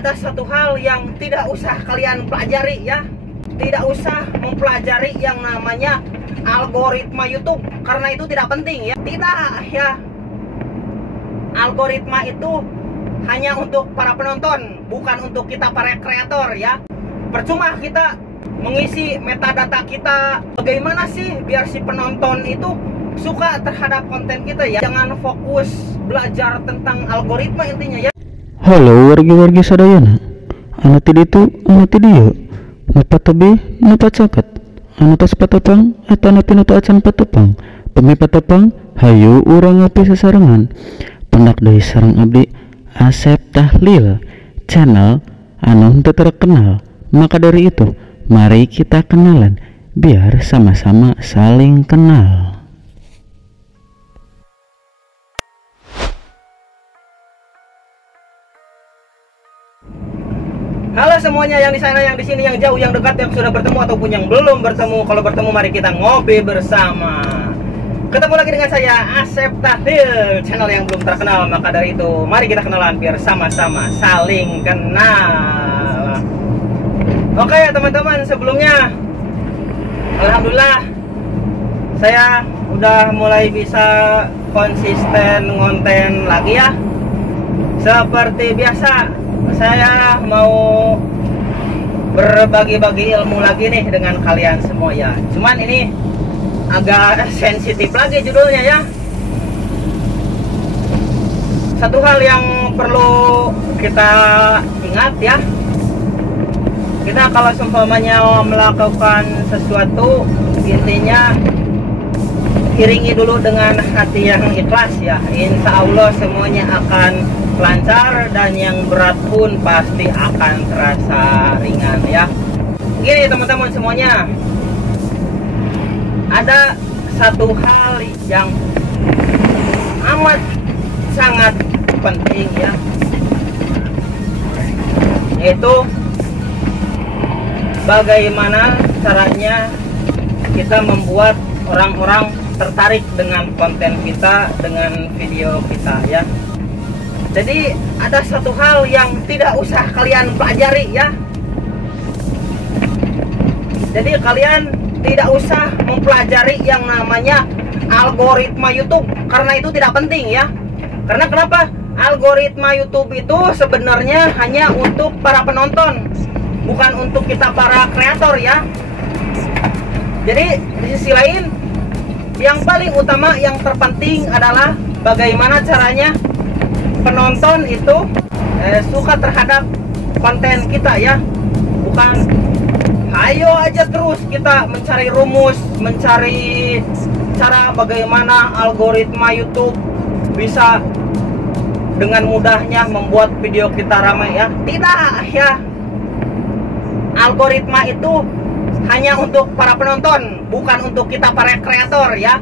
ada satu hal yang tidak usah kalian pelajari ya. Tidak usah mempelajari yang namanya algoritma YouTube, karena itu tidak penting ya. Tidak ya. Algoritma itu hanya untuk para penonton, bukan untuk kita para kreator ya. Percuma kita mengisi metadata kita. Bagaimana sih biar si penonton itu suka terhadap konten kita ya. Jangan fokus belajar tentang algoritma intinya ya. Halo wargi-wargi sadayana. Anak tadi itu, anak tadi ya. Napa tabe, napa caket. Anak tas patapang, atau anak pinata acan patapang. Pemi patapang, hayu urang api sesarengan. Pendak dari sarang abdi Asep Tahlil, channel anu teu terkenal. Maka dari itu, mari kita kenalan biar sama-sama saling kenal. Halo semuanya, yang di sana, yang di sini, yang jauh, yang dekat, yang sudah bertemu ataupun yang belum bertemu. Kalau bertemu mari kita ngopi bersama. Ketemu lagi dengan saya Asep Tahlil, channel yang belum terkenal. Maka dari itu mari kita kenalan biar sama-sama saling kenal. Oke ya teman-teman, sebelumnya alhamdulillah saya udah mulai bisa konsisten ngonten lagi ya. Seperti biasa, saya mau berbagi-bagi ilmu lagi nih dengan kalian semua ya. Cuman ini agak sensitif lagi judulnya ya. Satu hal yang perlu kita ingat ya, kita kalau seumpamanya melakukan sesuatu, intinya iringi dulu dengan hati yang ikhlas ya. Insya Allah semuanya akan lancar dan yang berat pun pasti akan terasa ringan ya. Gini teman-teman semuanya, ada satu hal yang amat sangat penting ya, yaitu bagaimana caranya kita membuat orang-orang tertarik dengan konten kita, dengan video kita ya. Jadi ada satu hal yang tidak usah kalian pelajari ya. Jadi kalian tidak usah mempelajari yang namanya algoritma YouTube, karena itu tidak penting ya. Karena kenapa? Algoritma YouTube itu sebenarnya hanya untuk para penonton, bukan untuk kita para kreator ya. Jadi di sisi lain, yang paling utama, yang terpenting adalah bagaimana caranya penonton itu suka terhadap konten kita ya. Bukan ayo aja terus kita mencari rumus, mencari cara bagaimana algoritma YouTube bisa dengan mudahnya membuat video kita ramai ya. Tidak ya. Algoritma itu hanya untuk para penonton, bukan untuk kita para kreator ya.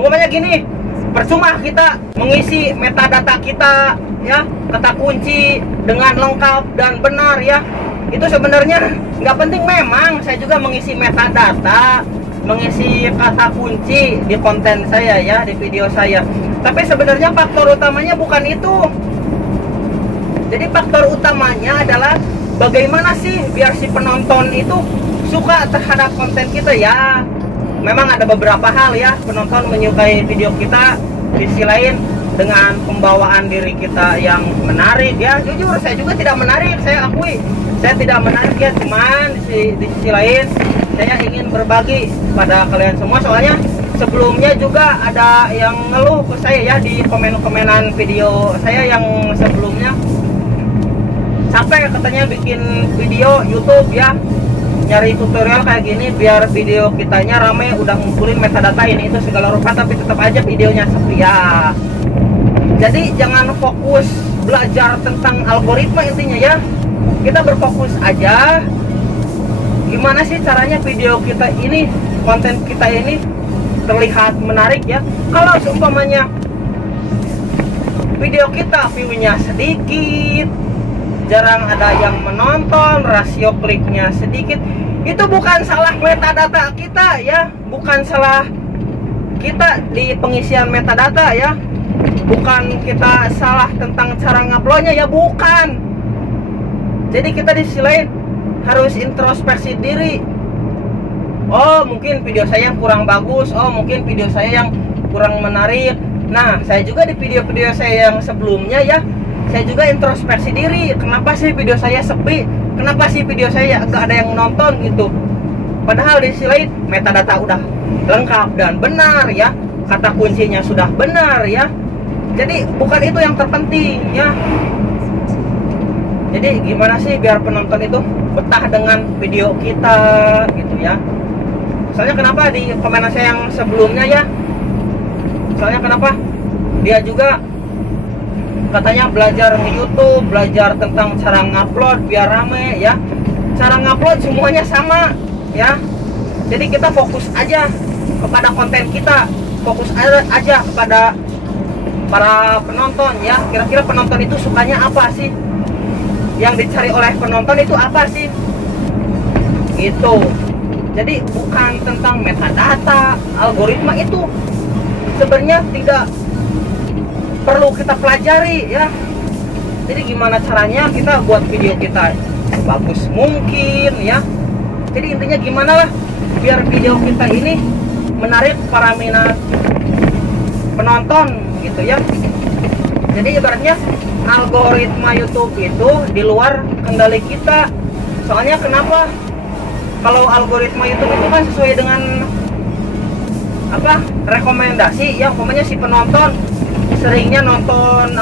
Umpamanya gini, percuma kita mengisi metadata kita ya, kata kunci dengan lengkap dan benar ya. Itu sebenarnya nggak penting. Memang saya juga mengisi metadata, mengisi kata kunci di konten saya ya, di video saya. Tapi sebenarnya faktor utamanya bukan itu. Jadi faktor utamanya adalah bagaimana sih biar si penonton itu suka terhadap konten kita ya. Memang ada beberapa hal ya, penonton menyukai video kita. Di sisi lain, dengan pembawaan diri kita yang menarik ya. Jujur saya juga tidak menarik, saya akui saya tidak menarik ya. Cuman di sisi lain saya ingin berbagi pada kalian semua. Soalnya sebelumnya juga ada yang ngeluh ke saya ya di komen-komenan video saya yang sebelumnya. Sampai katanya bikin video YouTube ya, nyari tutorial kayak gini biar video kitanya rame, udah ngumpulin metadata ini itu segala rupa, tapi tetap aja videonya sepi ya. Jadi jangan fokus belajar tentang algoritma intinya ya. Kita berfokus aja gimana sih caranya video kita ini, konten kita ini terlihat menarik ya. Kalau seumpamanya video kita view-nya sedikit, jarang ada yang menonton, rasio kliknya sedikit, itu bukan salah metadata kita ya, bukan salah kita di pengisian metadata ya, bukan kita salah tentang cara nguploadnya ya, bukan. Jadi kita di sisi lain harus introspeksi diri. Oh, mungkin video saya yang kurang bagus. Oh, mungkin video saya yang kurang menarik. Nah, saya juga di video-video saya yang sebelumnya ya, saya juga introspeksi diri. Kenapa sih video saya sepi? Kenapa sih video saya nggak ada yang nonton gitu? Padahal di sisi lain metadata udah lengkap dan benar ya, kata kuncinya sudah benar ya. Jadi bukan itu yang terpenting ya. Jadi gimana sih biar penonton itu betah dengan video kita gitu ya. Soalnya kenapa di komentar saya yang sebelumnya ya, soalnya kenapa dia juga katanya belajar di YouTube, belajar tentang cara ngupload biar rame ya. Cara ngupload semuanya sama ya. Jadi kita fokus aja kepada konten kita, fokus aja kepada para penonton ya. Kira-kira penonton itu sukanya apa sih? Yang dicari oleh penonton itu apa sih? Gitu. Jadi bukan tentang metadata, algoritma itu sebenarnya tidak perlu kita pelajari ya. Jadi gimana caranya kita buat video kita sebagus mungkin ya. Jadi intinya gimana lah biar video kita ini menarik para minat penonton gitu ya. Jadi ibaratnya algoritma YouTube itu di luar kendali kita. Soalnya kenapa? Kalau algoritma YouTube itu kan sesuai dengan apa? Rekomendasi ya, umpamanya si penonton seringnya nonton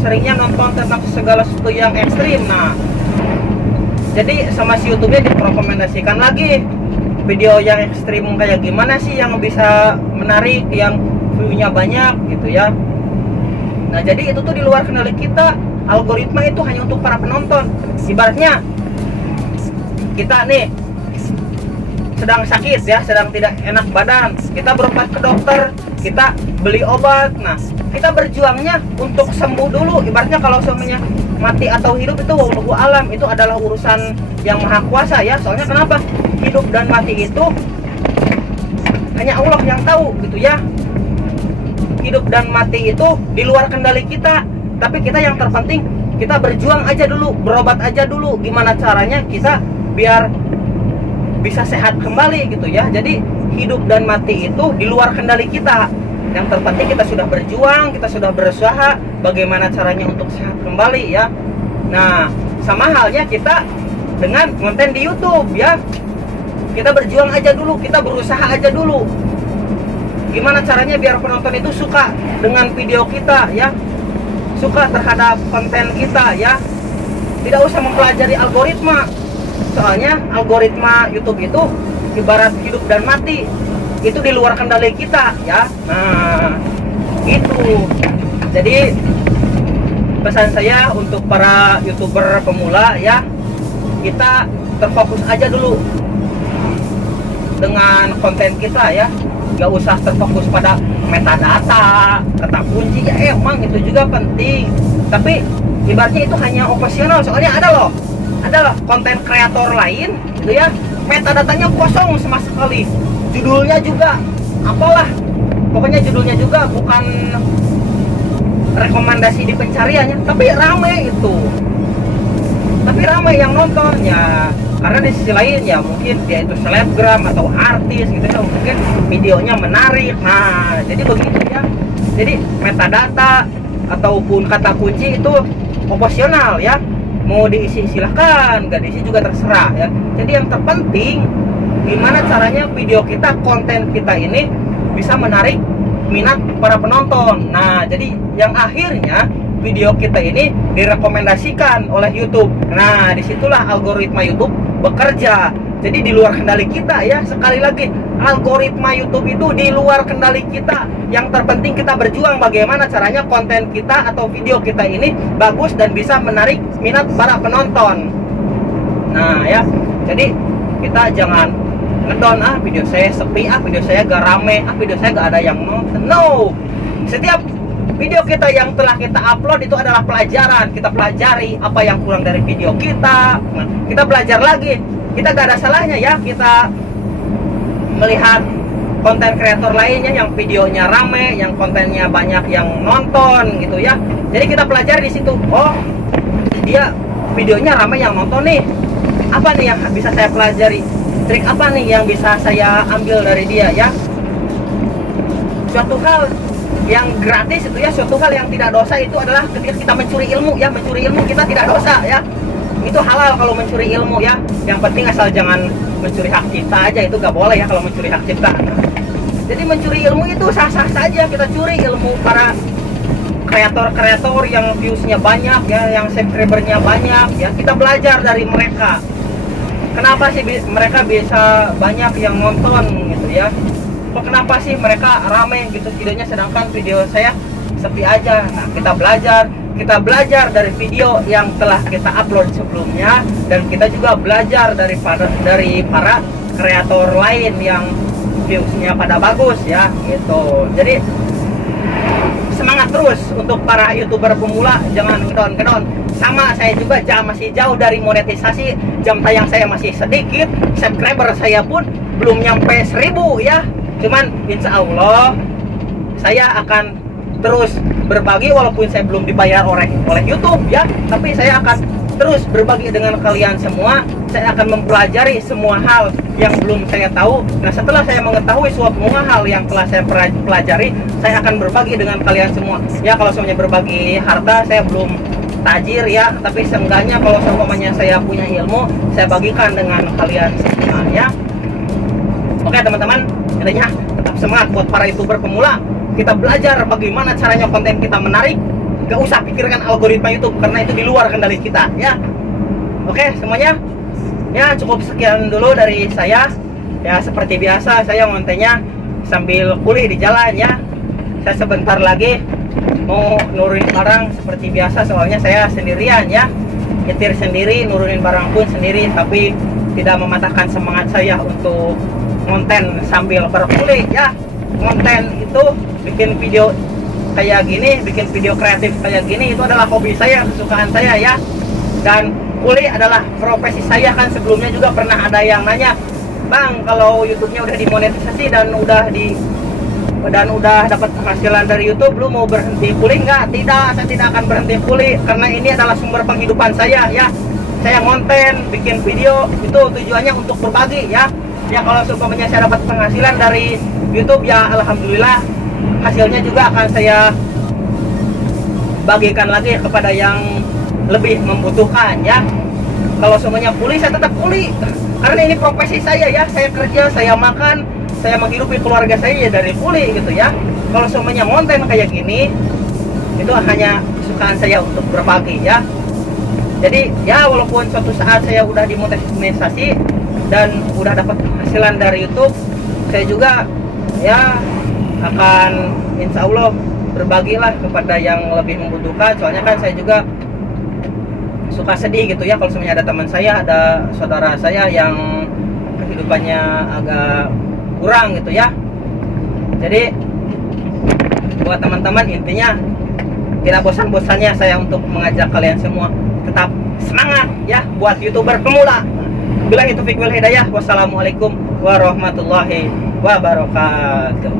seringnya nonton tentang segala sesuatu yang ekstrim. Nah, jadi sama si YouTube-nya direkomendasikan lagi video yang ekstrim kayak gimana sih yang bisa menarik, yang view-nya banyak gitu ya. Nah, jadi itu tuh di luar kendali kita. Algoritma itu hanya untuk para penonton. Ibaratnya kita nih sedang sakit ya, sedang tidak enak badan, kita berobat ke dokter, kita beli obat. Nah, kita berjuangnya untuk sembuh dulu. Ibaratnya kalau semuanya mati atau hidup itu wallahu alam, itu adalah urusan yang maha kuasa ya. Soalnya kenapa? Hidup dan mati itu hanya Allah yang tahu gitu ya. Hidup dan mati itu di luar kendali kita. Tapi kita yang terpenting, kita berjuang aja dulu, berobat aja dulu. Gimana caranya kita biar bisa sehat kembali gitu ya. Jadi hidup dan mati itu di luar kendali kita. Yang terpenting kita sudah berjuang, kita sudah berusaha bagaimana caranya untuk sehat kembali ya. Nah, sama halnya kita dengan konten di YouTube ya. Kita berjuang aja dulu, kita berusaha aja dulu. Gimana caranya biar penonton itu suka dengan video kita ya, suka terhadap konten kita ya. Tidak usah mempelajari algoritma. Soalnya algoritma YouTube itu ibarat hidup dan mati, itu di luar kendali kita ya. Nah, itu. Jadi pesan saya untuk para YouTuber pemula ya, kita terfokus aja dulu dengan konten kita ya. Gak usah terfokus pada metadata, kata kunci ya, emang itu juga penting. Tapi ibaratnya itu hanya opsional. Soalnya ada loh konten kreator lain gitu ya, metadatanya kosong sama sekali, judulnya juga apalah, pokoknya judulnya juga bukan rekomendasi di pencariannya, tapi rame itu, tapi rame yang nonton ya. Karena di sisi lain ya mungkin dia itu selebgram atau artis gitu ya, mungkin videonya menarik. Nah, jadi begitu ya. Jadi metadata ataupun kata kunci itu opsional ya. Mau diisi silahkan, nggak diisi juga terserah ya. Jadi yang terpenting gimana caranya video kita, konten kita ini bisa menarik minat para penonton. Nah, jadi yang akhirnya video kita ini direkomendasikan oleh YouTube. Nah, disitulah algoritma YouTube bekerja. Jadi di luar kendali kita ya. Sekali lagi, algoritma YouTube itu di luar kendali kita. Yang terpenting kita berjuang bagaimana caranya konten kita atau video kita ini bagus dan bisa menarik minat para penonton. Nah ya, jadi kita jangan ngedon video saya sepi, video saya gak rame, video saya gak ada yang nonton. No, setiap video kita yang telah kita upload itu adalah pelajaran. Kita pelajari apa yang kurang dari video kita. Nah, kita belajar lagi. Kita gak ada salahnya ya kita melihat konten kreator lainnya yang videonya rame, yang kontennya banyak yang nonton gitu ya. Jadi kita pelajari di situ. Oh, dia videonya ramai yang nonton nih, apa nih yang bisa saya pelajari, trik apa nih yang bisa saya ambil dari dia ya. Suatu hal yang gratis itu ya, suatu hal yang tidak dosa itu adalah ketika kita mencuri ilmu ya. Mencuri ilmu kita tidak dosa ya, itu halal kalau mencuri ilmu ya. Yang penting asal jangan mencuri hak cipta aja, itu gak boleh ya kalau mencuri hak cipta. Jadi mencuri ilmu itu sah-sah saja, kita curi ilmu para kreator-kreator yang viewsnya banyak ya, yang subscribernya banyak ya. Kita belajar dari mereka, kenapa sih mereka bisa banyak yang nonton gitu ya, kok kenapa sih mereka rame gitu videonya sedangkan video saya sepi aja. Nah, kita belajar dari video yang telah kita upload sebelumnya, dan kita juga belajar dari para kreator lain yang viewsnya pada bagus ya gitu. Jadi semangat terus untuk para youtuber pemula, jangan kedon-kedon. Sama saya juga masih jauh dari monetisasi, jam tayang saya masih sedikit, subscriber saya pun belum nyampe 1000 ya. Cuman insya Allah saya akan terus berbagi walaupun saya belum dibayar oleh YouTube ya, tapi saya akan terus berbagi dengan kalian semua. Saya akan mempelajari semua hal yang belum saya tahu. Nah, setelah saya mengetahui semua hal yang telah saya pelajari, saya akan berbagi dengan kalian semua. Ya, kalau semuanya berbagi harta, saya belum tajir ya, tapi seenggaknya kalau semuanya saya punya ilmu, saya bagikan dengan kalian semua ya. Oke teman-teman, intinya tetap semangat buat para youtuber pemula. Kita belajar bagaimana caranya konten kita menarik. Gak usah pikirkan algoritma YouTube karena itu di luar kendali kita ya. Oke semuanya, ya cukup sekian dulu dari saya. Ya seperti biasa saya ngontennya sambil kuli di jalan ya. Saya sebentar lagi mau nurunin barang seperti biasa, soalnya saya sendirian ya, nyetir sendiri, nurunin barang pun sendiri, tapi tidak mematahkan semangat saya untuk konten sambil berkuli ya. Konten itu bikin video kayak gini, bikin video kreatif kayak gini, itu adalah hobi saya, kesukaan saya ya. Dan kuli adalah profesi saya. Kan sebelumnya juga pernah ada yang nanya, Bang, kalau YouTube-nya udah dimonetisasi dan udah dapat penghasilan dari YouTube, lu mau berhenti kuli nggak? Tidak, saya tidak akan berhenti kuli karena ini adalah sumber penghidupan saya ya. Saya ngonten, bikin video itu tujuannya untuk berbagi ya. Ya kalau seumpamanya saya dapat penghasilan dari YouTube ya alhamdulillah, hasilnya juga akan saya bagikan lagi kepada yang lebih membutuhkan ya. Kalau semuanya kuli, saya tetap kuli karena ini profesi saya ya. Saya kerja, saya makan, saya menghidupi keluarga saya ya dari kuli gitu ya. Kalau semuanya konten kayak gini, itu hanya kesukaan saya untuk berbagi ya. Jadi ya walaupun suatu saat saya udah dimonetisasi dan udah dapat penghasilan dari YouTube, saya juga ya akan insya Allah berbagilah kepada yang lebih membutuhkan. Soalnya kan saya juga suka sedih gitu ya kalau semuanya ada teman saya, ada saudara saya yang kehidupannya agak kurang gitu ya. Jadi buat teman-teman, intinya tidak bosan-bosannya saya untuk mengajak kalian semua tetap semangat ya buat youtuber pemula. Billahi taufiq wal hidayah. Wassalamualaikum warahmatullahi wabarakatuh.